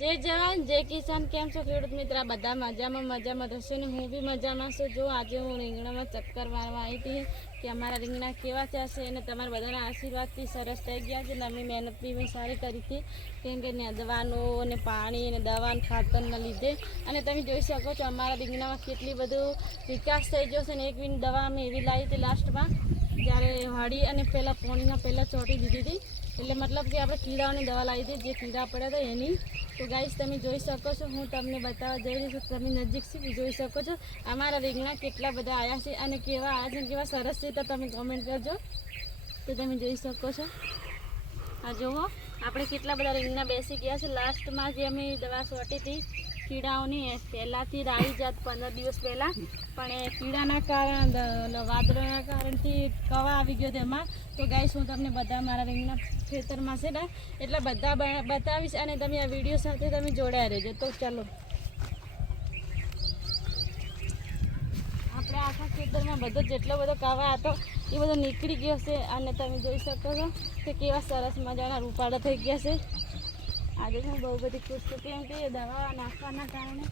जय जवान जय किसान केम छो खेडूत मित्र बधा मजामां हशो ने हूँ बी मजामां छुं। जो आज हूँ રીંગણામાં चक्कर मारवा आई थी कि अमारा રીંગણા केवा थया छे अने तमारा बधाना आशीर्वादथी सरस थई गया छे। अमे मेहनत बी मैं सारी करी थी केम के નેદવાનો અને પાણી અને દવા અને ખાતરના લીધે અને તમે જોઈ શકો છો અમારા રીંગણામાં કેટલી બધો વિકાસ થઈ ગયો છે ને એક દવા અમે એવી લાવી હતી લાસ્ટમાં જ્યારે હળી અને પહેલાં પાણીના પહેલાં ચોંટી દીધી હતી એટલે મતલબ કે આપણે કીડાઓની દવા લાવી હતી જે કીડા પડ્યા હતા એની। તો ગાઈસ તમે જોઈ શકો છો હું તમને બતાવવા જઈ રહી છું, તમે નજીકથી જોઈ શકો છો અમારા રીંગણા કેટલા બધા આવ્યા છે અને કેવા આવ્યા છે કેવા સરસ છે તો તમે કમેન્ટ કરજો। તો તમે જોઈ શકો છો આ જુઓ આપણે કેટલા બધા રીંગણા બેસી ગયા છે। લાસ્ટમાં જે અમે દવા છોટી હતી કીડાઓની પહેલાંથી આવી જાત 15 દિવસ પહેલાં પણ એ કીડાના કારણ વાદળના કારણથી કવા આવી ગયો તેમાં। તો ગાઈસ હું તમને બધા મારા રીંગણા ખેતરમાં છે ને એટલે બધા બતાવીશ અને તમે આ વિડીયો સાથે તમે જોડાયા રહેજો। તો ચાલો આપણે આખા ખેતરમાં બધો જેટલો બધો કવા હતો એ બધો નીકળી ગયો છે અને તમે જોઈ શકો છો કે કેવા સરસ મજાના રૂપાળા થઈ ગયા છે। આજે હું બહુ બધી ખુશ છું કેમ કે દવા નાખવાના કારણે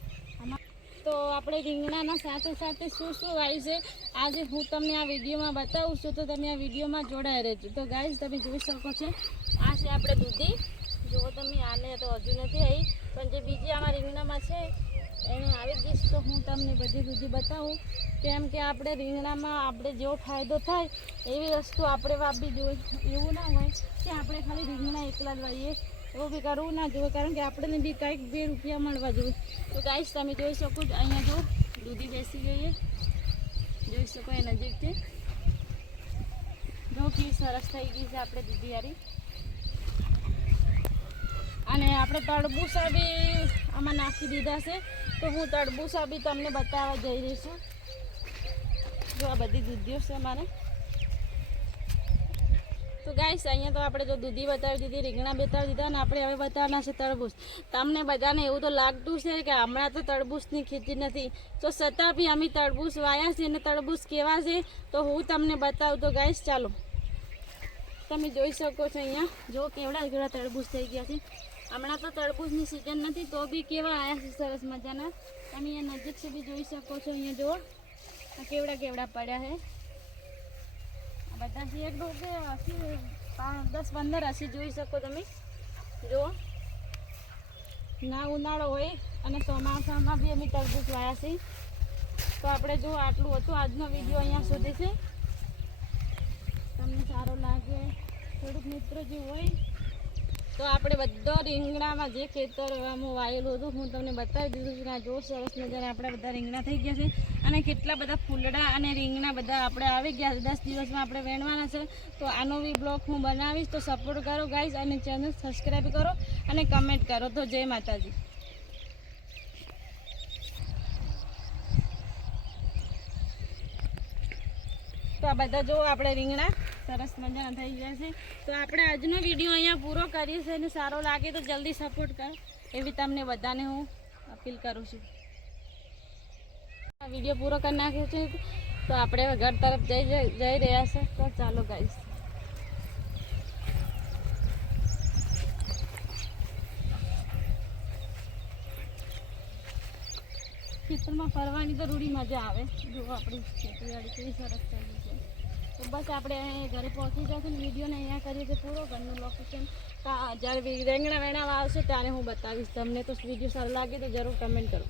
તો આપણે રીંગણાના સાથે સાથે શું શું વાવ્યું છે આજે હું તમને આ વિડીયોમાં બતાવું છું, તો તમે આ વિડીયોમાં જોડાઈ રહેજો। તો ગાઈસ તમે જોઈ શકો છો આ છે આપણે દૂધી, જુઓ તમે આને તો હજુ નથી આવી પણ જે બીજી આમાં રીંગણામાં છે એને આવી ગઈશ તો હું તમને બધી દૂધી બતાવું કેમ કે આપણે રીંગણામાં આપણે જેવો ફાયદો થાય એવી વસ્તુ આપણે વાપરી જોઈએ। એવું ના હોય કે આપણે ખાલી રીંગણા એકલા જ વાવીએ, એવું બી કરવું ના જોઈએ કારણ કે આપણને બી કંઈક 2 રૂપિયા મળવા જોઈએ। તો ગાઈસ તમે જોઈ શકો છો અહીંયા જો દૂધી બેસી ગઈ જોઈ શકો એ નજીકથી જો કે સરસ થઈ ગઈ છે આપણે દૂધી યારી। અને આપણે તડબૂચા બી આમાં નાખી દીધા છે તો હું તડબૂચા બી તમને બતાવવા જઈ રહી છું। જો આ બધી દૂધીઓ છે અમારે। તો ગાઈસ અહીંયા તો આપણે જો દૂધી બતાવી દીધી, રીંગણા બતાવી દીધા અને આપણે હવે બતાવવાના છે તરબૂચ। તમને બધાને એવું તો લાગતું છે કે હમણાં તો તરબૂચની ખેતી નથી તો છતાં બી અમે તરબૂચ વાયા છે અને તરબૂચ કેવા છે તો હું તમને બતાવું। તો ગાઈસ ચાલો તમે જોઈ શકો છો અહીંયા જો કેવડા તરબૂચ થઈ ગયા છે। હમણાં તો તરબૂચની સિઝન નથી તો બી કેવા આવ્યા છે સરસ મજાના। તમે અહીંયા નજીકથી બી જોઈ શકો છો, અહીંયા જુઓ કેવડા પડ્યા છે બધા છે એક ડોકે 10-15 હસી જોઈ શકો તમે જુઓ। ના ઉનાળો હોય અને ચોમાસામાં બી અમે તરબૂચ વાયા છે। તો આપણે જો આટલું હતું આજનો વિડીયો અહીંયા સુધી છે, તમને સારો લાગે ખેડૂત મિત્રો જે હોય તો આપણે બધા રીંગણામાં જે ખેતરમાં વાયેલું હતું હું તમને બતાવી દીધું છે। આ જો સરસ મજાના આપણા બધા રીંગણા થઈ ગયા છે અને કેટલા બધા ફૂલડા અને રીંગણા બધા આપણે આવી ગયા છે। 10 દિવસમાં આપણે વેણવાના છે તો આનો બી બ્લોગ હું બનાવીશ તો સપોર્ટ કરો ગાઈઝ અને ચેનલ સબસ્ક્રાઈબ કરો અને કમેન્ટ કરો। તો જય માતાજી। તો આ બધા જો આપણે રીંગણા સરસ મજાના થઈ ગયા છે। તો આપણે આજનો વિડીયો અહીંયા પૂરો કરીએ છીએ અને સારો લાગે તો જલ્દી સપોર્ટ કરો એવી તમને બધાને હું અપીલ કરું છું। આ વિડીયો પૂરો કરી નાખ્યો છે તો આપણે ઘર તરફ જઈ રહ્યા છે। તો ચાલો ગાઈસ ખેતરમાં ફરવાની તો રૂડી મજા આવે। જો આપણી ખેતીવાડી કેવી સરસ થઈ ગઈ છે। તો બસ આપણે ઘરે પહોંચી જશે ને વિડીયોને અહીંયા કરીએ છીએ પૂરો। ઘરનું લોકેશન જ્યારે રીંગણા વેણાવા આવશે ત્યારે હું બતાવીશ તમને। તો વિડીયો સારો લાગે તો જરૂર કમેન્ટ કરો।